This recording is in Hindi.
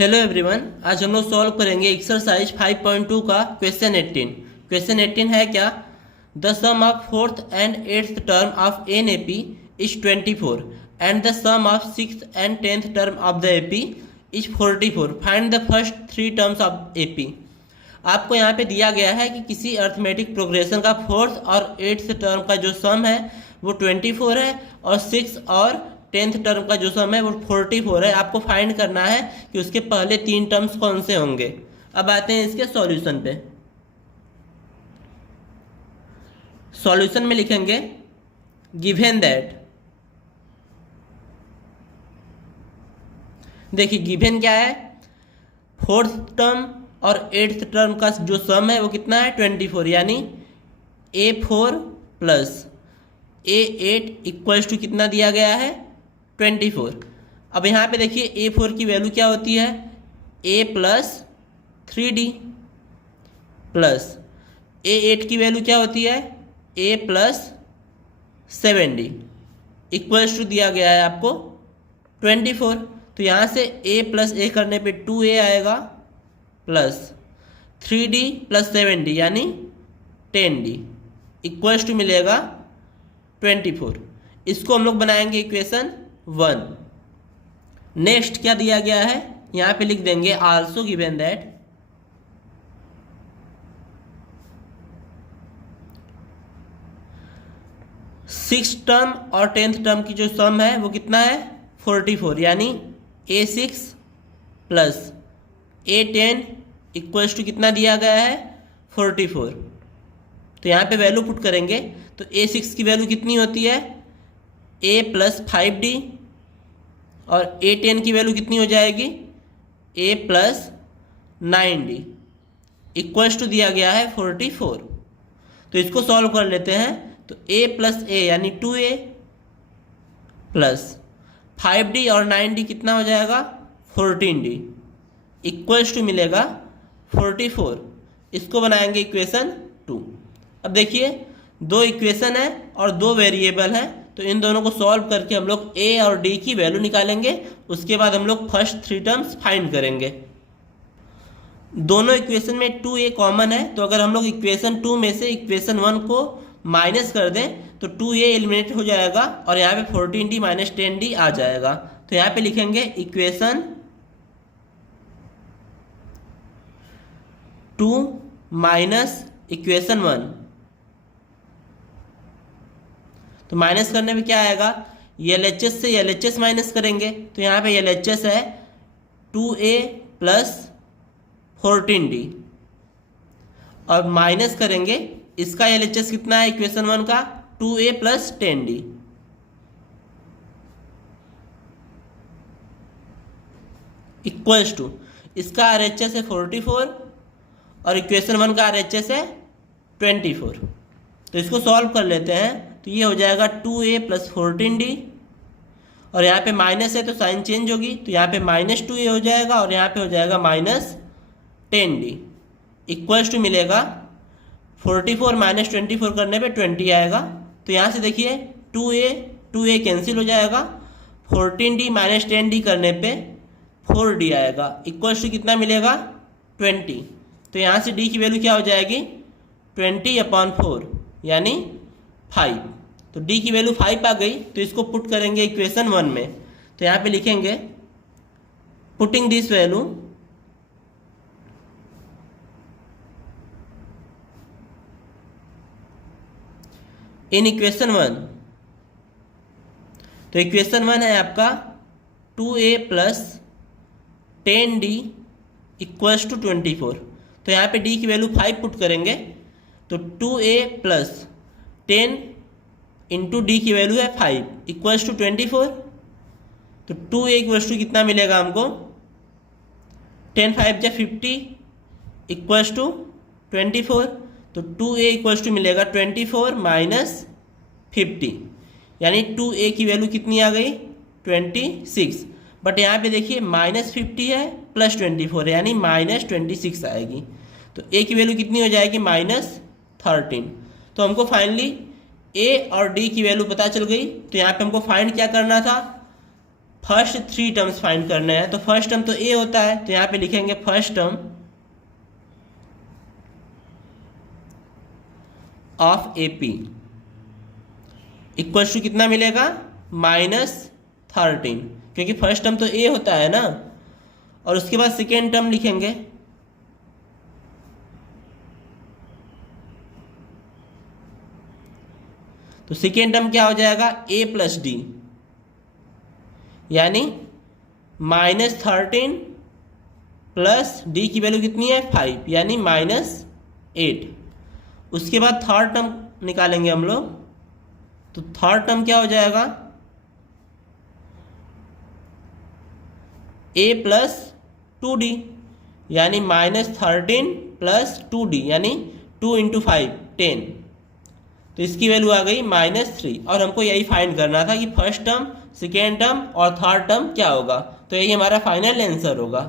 हेलो एवरीवन, आज हम लोग सॉल्व करेंगे एक्सरसाइज 5.2 का क्वेश्चन 18। क्वेश्चन 18 है क्या? The sum of fourth and eighth term of an AP is 24 and the sum of sixth and tenth term of the AP is 44। Find the first three terms of AP. आपको यहाँ पे दिया गया है कि किसी अर्थमेटिक प्रोग्रेशन का फोर्थ और एट्थ टर्म का जो सम है वो 24 है और सिक्स और टेंथ टर्म का जो सम है वो 44 है। आपको फाइंड करना है कि उसके पहले तीन टर्म्स कौन से होंगे। अब आते हैं इसके सॉल्यूशन पे। सॉल्यूशन में लिखेंगे गिवन दैट। देखिए गिवन क्या है, फोर्थ टर्म और एट्थ टर्म का जो सम है वो कितना है 24, यानी A4 plus A8 equals to कितना दिया गया है 24। अब यहाँ पे देखिए A4 की वैल्यू क्या होती है A plus 3D plus A8 की वैल्यू क्या होती है A plus 7D equals to दिया गया है आपको 24। तो यहाँ से A प्लस A करने पे 2A आएगा प्लस 3D प्लस 7D यानी 10D इक्वल्स टू मिलेगा 24। इसको हम लोग बनाएंगे इक्वेशन 1। नेक्स्ट क्या दिया गया है, यहाँ पे लिख देंगे also given that six term और टेंथ टर्म की जो सम है वो कितना है 44, यानी A6 plus A10 equals to कितना दिया गया है 44। तो यहाँ पे वैल्यू पुट करेंगे तो A6 की वैल्यू कितनी होती है A प्लस 5D और A10 की वैल्यू कितनी हो जाएगी A plus 9D equals to दिया गया है 44। तो इसको सॉल्व कर लेते हैं। तो A प्लस A यानी 2A प्लस 5D और 9D कितना हो जाएगा 14D इक्वल्स टू मिलेगा 44। इसको बनाएंगे इक्वेशन 2। अब देखिए दो इक्वेशन है और दो वेरिएबल हैं, तो इन दोनों को सॉल्व करके हम लोग A और D की वैल्यू निकालेंगे। उसके बाद हम लोग फर्स्ट थ्री टर्म्स फाइंड करेंगे। दोनों इक्वेशन में 2A कॉमन है, तो अगर हम लोग इक्वेशन 2 में से इक्वेशन 1 को माइनस कर दें तो 2A एलिमिनेट हो जाएगा और यहाँ पे 14D माइनस 10D आ जाएगा। तो यहाँ पे लिखेंगे इक्वेशन 2 माइनस इक्वेशन 1। तो माइनस करने में क्या आएगा, LHS से LHS माइनस करेंगे तो यहाँ पे LHS है 2A प्लस 14D और माइनस करेंगे इसका LHS कितना है इक्वेशन 1 का 2A plus 10D equals to इसका RHS है 44 और इक्वेशन 1 का RHS है 24। तो इसको सॉल्व कर लेते हैं। तो ये हो जाएगा 2A प्लस 14D और यहाँ पे माइनस है तो साइन चेंज होगी, तो यहाँ पे माइनस 2A हो जाएगा और यहाँ पे हो जाएगा माइनस 10D इक्वल्स टू मिलेगा 44 माइनस 24 करने पे 20 आएगा। तो यहाँ से देखिए 2A कैंसिल हो जाएगा, 14D माइनस 10D करने पे 4D आएगा इक्वल्स टू कितना मिलेगा 20। तो यहाँ से D की वैल्यू क्या हो जाएगी 20/4 यानी 5। तो D की वैल्यू 5 आ गई, तो इसको पुट करेंगे इक्वेशन 1 में। तो यहाँ पे लिखेंगे putting this value in equation 1। तो इक्वेशन 1 है आपका 2A plus 10D equals to 24। तो यहाँ पे D की वैल्यू 5 पुट करेंगे तो 2A प्लस 10 इंटू D की वैल्यू है 5 इक्वल्स टू 24। तो 2A इक्वल्स टू कितना मिलेगा हमको 10 5 जा 50 इक्वल्स टू 24। तो 2A इक्वल्स टू मिलेगा 24 माइनस 50 यानी 2A की वैल्यू कितनी आ गई 26। बट यहाँ पे देखिए माइनस 50 है प्लस 24 है यानी माइनस 26 आएगी। तो A की वैल्यू कितनी हो जाएगी माइनस 13। तो हमको फाइनली A और D की वैल्यू पता चल गई। तो यहाँ पे हमको फाइंड क्या करना था फर्स्ट 3 टर्म्स फाइंड करने हैं। तो फर्स्ट टर्म तो ए होता है, तो यहाँ पे लिखेंगे first term of A P equals to कितना मिलेगा, -13, क्योंकि फर्स्ट टर्म तो ए होता है ना। और उसके बाद सेकेंड टर्म लिखेंगे, तो सेकेंड टर्म क्या हो जाएगा, a प्लस डी, यानी -13 प्लस डी की वैल्यू कितनी है 5, यानी -8। उसके बाद थर्ड टर्म निकालेंगे हम लोग, तो थर्ड टर्म क्या हो जाएगा, a प्लस 2d, यानी -13 प्लस 2d, यानी 2 × 5 10। तो इसकी वैल्यू आ गई -3। और हमको यही फाइंड करना था कि फर्स्ट टर्म, सेकेंड टर्म और थर्ड टर्म क्या होगा। तो यही हमारा फाइनल आंसर होगा।